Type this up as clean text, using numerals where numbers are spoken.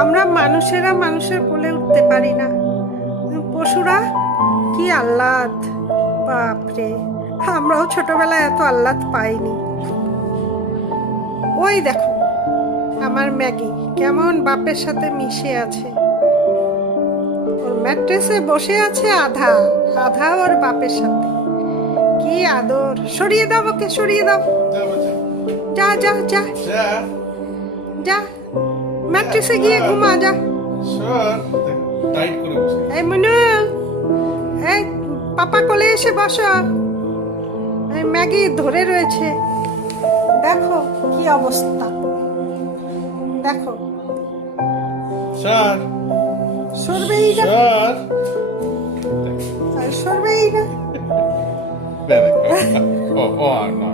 আমরা মানুষেরা মানুষের কোলে উঠতে পারি না, পশুরা কি আহ্লাদ! বাপরে, আমরাও ছোটবেলায় এত আহ্লাদ পাইনি। ওই দেখো আমার ম্যাগি কেমন বাপের সাথে মিশে আছে। ওর ম্যাট্রেসে বসে আছে আধা আধা ওর বাপের সাথে। কি আদর! সরিয়ে দাও ওকে, সরিয়ে দাও। যা যা যা যা, ম্যাট্রেসে গিয়ে ঘুমা যা। এই মনু, এই পাপা কোলে এসে বসো। এই ম্যাগি ধরে রয়েছে, দেখো কি অবস্থা, দেখো। সরবেই না, সরবেই না। Oh, no.